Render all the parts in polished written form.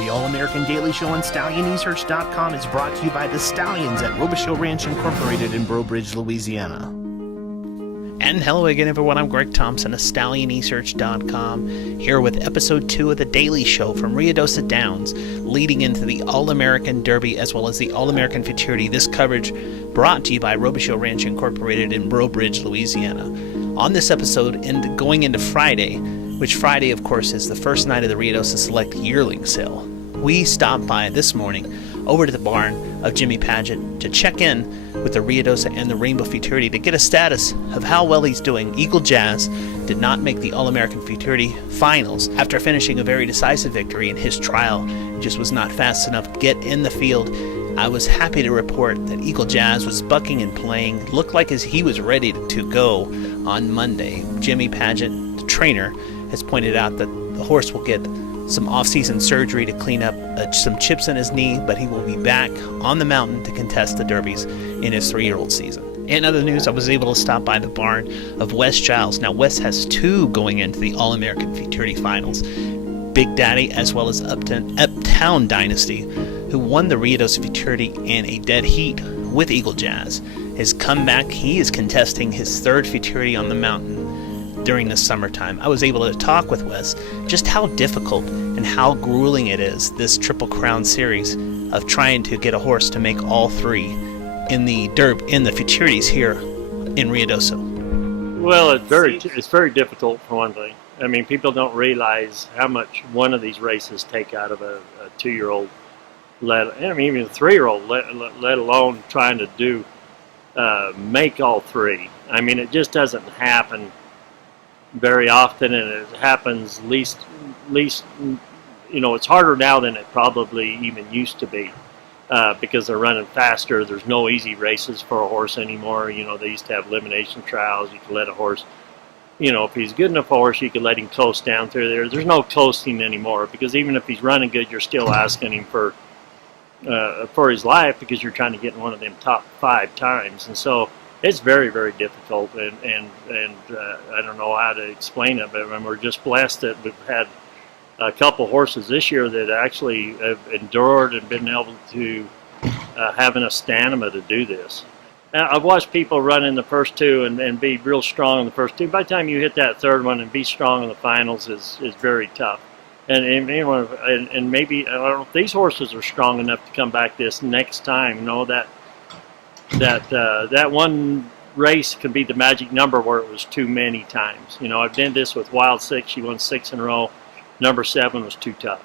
The All-American Daily Show on StallionResearch.com is brought to you by the Stallions at Robichaux Ranch Incorporated in Breaux Bridge, Louisiana. And hello again, everyone. I'm Greg Thompson of StallionResearch.com, here with episode 2 of the Daily Show from Ruidoso Downs, leading into the All-American Derby as well as the All-American Futurity. This coverage brought to you by Robichaux Ranch Incorporated in Breaux Bridge, Louisiana. On this episode, and going into Friday, which Friday, of course, is the first night of the Ruidoso Select Yearling Sale, we stopped by this morning over to the barn of Jimmy Paget to check in with the Ruidoso and the Rainbow Futurity to get a status of how well he's doing. Eagle Jazz did not make the All-American Futurity finals after finishing a very decisive victory in his trial. He just was not fast enough to get in the field. I was happy to report that Eagle Jazz was bucking and playing, looked like as he was ready to go on Monday. Jimmy Paget, the trainer, has pointed out that the horse will get some off-season surgery to clean up some chips in his knee, but he will be back on the mountain to contest the Derbies in his 3-year-old season. In other news, I was able to stop by the barn of Wes Giles. Now, Wes has 2 going into the All-American Futurity Finals, Big Daddy as well as Uptown Dynasty, who won the Ruidoso Futurity in a dead heat with Eagle Jazz. Has come back. He is contesting his 3rd Futurity on the mountain during the summertime. I was able to talk with Wes just how difficult and how grueling it is, this Triple Crown series of trying to get a horse to make all 3 in the Futurities here in Ruidoso. Well, it's very difficult for one thing. I mean, people don't realize how much one of these races take out of a 2-year-old, even a 3-year-old, let alone trying to make all 3. I mean, it just doesn't happen very often, and it happens least it's harder now than it probably even used to be, because they're running faster. There's no easy races for a horse anymore. They used to have elimination trials. You could let a horse, if he's good enough horse, you could let him coast down through there. There's no coasting anymore, because even if he's running good, you're still asking him for his life, because you're trying to get in one of them top 5 times. And so it's very, very difficult, and I don't know how to explain it, but we're just blessed that we've had a couple horses this year that actually have endured and been able to have enough stamina to do this. Now, I've watched people run in the first 2 and be real strong in the first 2. By the time you hit that 3rd one and be strong in the finals is very tough. And maybe, I don't know if these horses are strong enough to come back this next time, that one race could be the magic number where it was too many times. I've done this with Wild 6. She won 6 in a row. Number 7 was too tough.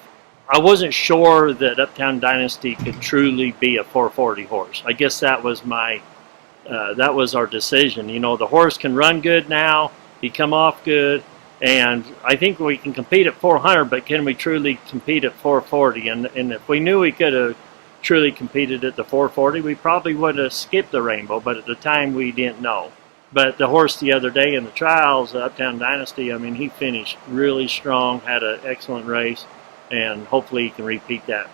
I wasn't sure that Uptown Dynasty could truly be a 440 horse. I guess that was that was our decision. The horse can run good now. He come off good. And I think we can compete at 400, but can we truly compete at 440? And if we knew we could have truly competed at the 440, we probably would have skipped the Rainbow, but at the time we didn't know. But the horse the other day in the trials, Uptown Dynasty, I mean, he finished really strong, had an excellent race, and hopefully he can repeat that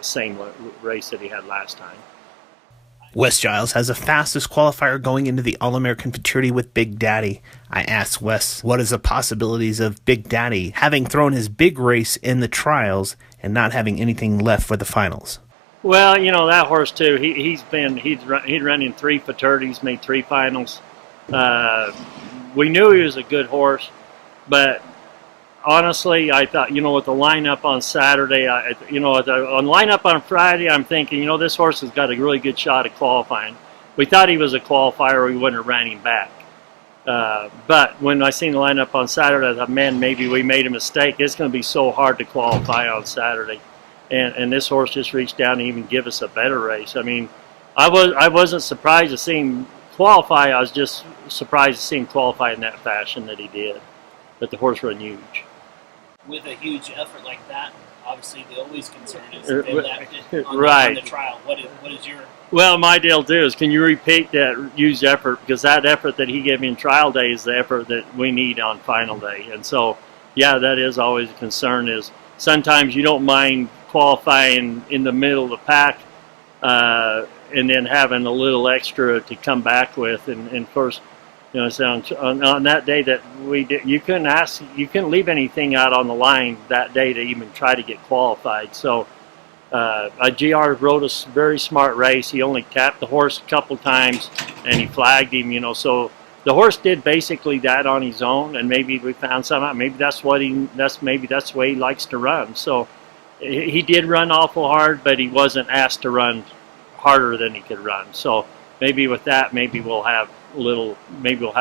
same race that he had last time. Wes Giles has the fastest qualifier going into the All-American Futurity with Big Daddy. I asked Wes what is the possibilities of Big Daddy having thrown his big race in the trials and not having anything left for the finals. Well, that horse too. He'd run in 3 futurities, made 3 finals. We knew he was a good horse, but honestly, I thought, with the lineup on Saturday, on lineup on Friday, I'm thinking, this horse has got a really good shot at qualifying. We thought he was a qualifier, we wouldn't have ran him back. But when I seen the lineup on Saturday, I thought, man, maybe we made a mistake. It's going to be so hard to qualify on Saturday. And this horse just reached down and even give us a better race. I mean, I wasn't surprised to see him qualify. I was just surprised to see him qualify in that fashion that he did. But the horse ran huge. With a huge effort like that, obviously the always concern is that they left it on right. The trial. What is your... Well, my deal too is, can you repeat that huge effort? Because that effort that he gave me in trial day is the effort that we need on final day. And so, yeah, that is always a concern, is sometimes you don't mind qualifying in the middle of the pack and then having a little extra to come back with. And of course, You know, so on that day that we did, you couldn't leave anything out on the line that day to even try to get qualified. So GR rode a very smart race. He only tapped the horse a couple times, and he flagged him. You know, so the horse did basically that on his own, and maybe we found something out. Maybe that's the way he likes to run. So he did run awful hard, but he wasn't asked to run harder than he could run. So maybe with that, maybe we'll have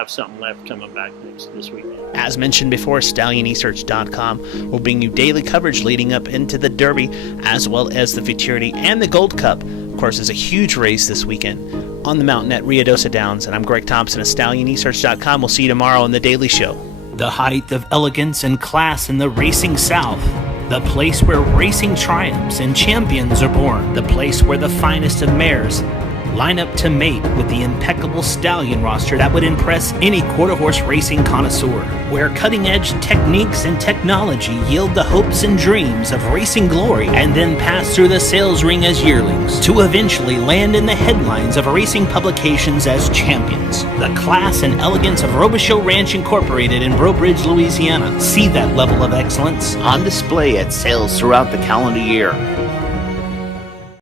something left coming back this weekend. As mentioned before, StallionEsearch.com will bring you daily coverage leading up into the Derby, as well as the Futurity and the Gold Cup. Of course, there's a huge race this weekend on the mountain at Ruidoso Downs, and I'm Greg Thompson of StallionEsearch.com. We'll see you tomorrow on the Daily Show. The height of elegance and class in the racing South. The place where racing triumphs and champions are born. The place where the finest of mares line up to mate with the impeccable stallion roster that would impress any quarter-horse racing connoisseur. Where cutting-edge techniques and technology yield the hopes and dreams of racing glory and then pass through the sales ring as yearlings to eventually land in the headlines of racing publications as champions. The class and elegance of Robichaux Ranch Incorporated in Breaux Bridge, Louisiana. See that level of excellence On display at sales throughout the calendar year.